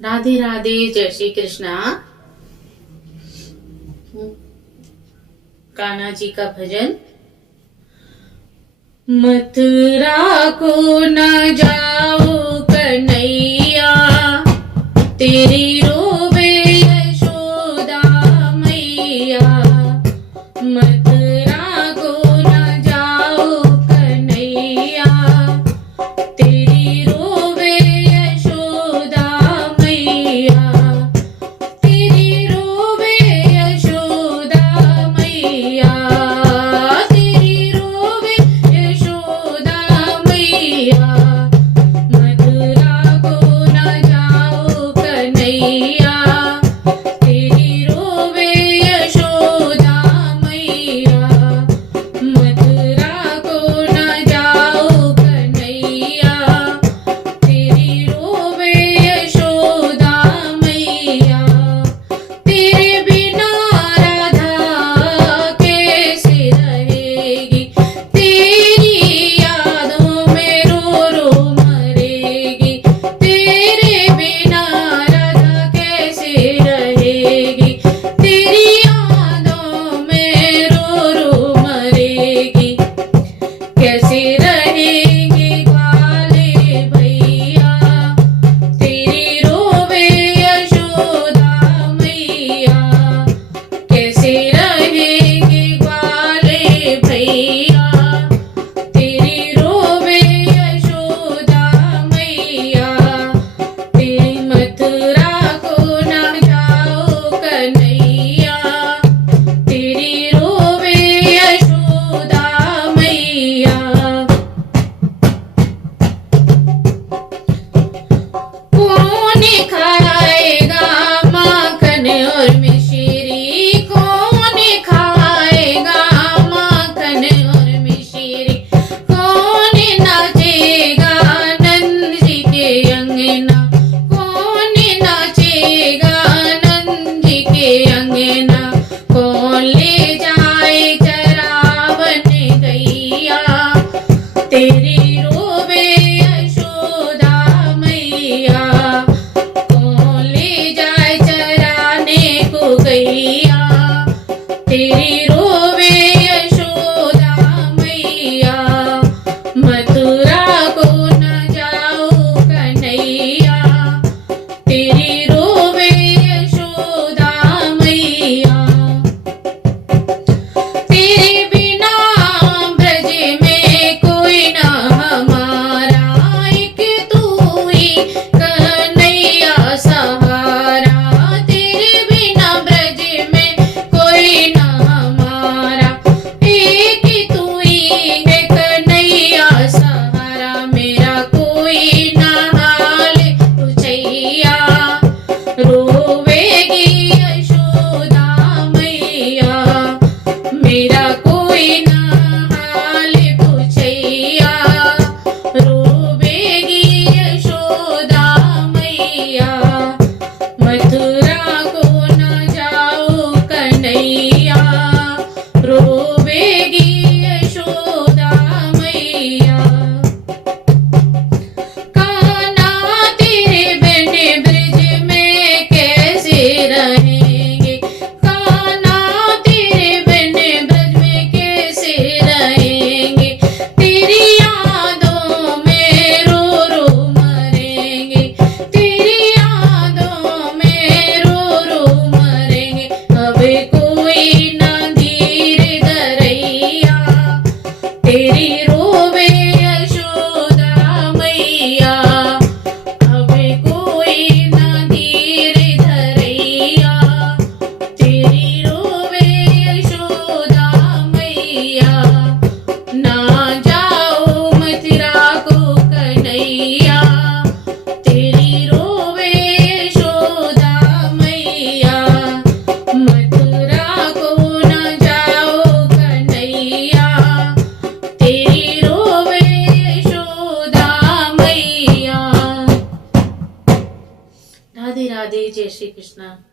राधे राधे, जय श्री कृष्णा। कान्हा जी का भजन। मथुरा को न जाओ कन्हैया, तेरी रोवे यशोदा मैया। मथुरा को न जाओ कन्हैया, तेरी रोवे यशोदा मैया। तेरी रोवे यशोदा मैया, तेरी रोवे यशोदा मैया। मथुरा को न जाओ कन्हैया, तेरी रोवे यशोदा मैया। मथुरा को न जाओ कन्हैया, तेरी रोवे यशोदा मैया। तेरे बिना राधा कैसे रहेगी, तेरी यादों में रो रो मरेगी। तेरे बिना राधा कैसे रहेगी, तेरी यादों में रो रो मरेगी। कैसे रहेंगे ग्वाले भैया, तेरी रोवे यशोदा मैया। कैसे रहेंगे ग्वाले भैया, तेरी रोवे यशोदा मैया। तेरी मथुरा को न जाओ कन्हैया, तेरी रोवे यशोदा मैया। कौन खाएगा माखन और मिश्री, कौन खाएगा माखन और मिश्री। कौन नाचेगा नंद जी के अंगना, कौन नाचेगा नंद जी के अंगना। कौन ले जाए चरावन गैया, तेरी रोवे यशोदा मैया। कौन ले जाए चराने को गैया, तेरी रोवे यशोदा मैया। मथुरा को न जाओ कन्हैया, तेरी रोवे यशोदा मैया। तेरे बिना ब्रज में कोई ना हमारा, एक तू ही कन्हैया सहारा। तेरे बिना ब्रज में कोई ना हमारा, एक तू ही है कन्हैया सहारा। मेरा कोई ना हाल पूछैया, रोवेगी यशोदा मैया। मेरा कोई ना हाल पूछैया, रोवेगी यशोदा मैया। मथुरा को न जाओ कन्हैया, रोवेगी यशोदा मैया। कान्हा तेरे बिन ब्रज में कैसे रहेंगे, कान्हा तेरे बिन ब्रज में कैसे रहेंगे। तेरी यादों में रो रो मरेंगे, तेरी यादों में रो रो मरेंगे। अब कोई ना धीर धरैया, तेरी रोवे यशोदा मैया। अब कोई ना धीर धरैया, तेरी रोवे यशोदा मैया। ना जाओ मथुरा को कन्हैया, तेरी रोवे यशोदा मैया। मथुरा को न जाओ कन्हैया, तेरी रोवे यशोदा मैया। राधे राधे, जय श्री कृष्णा।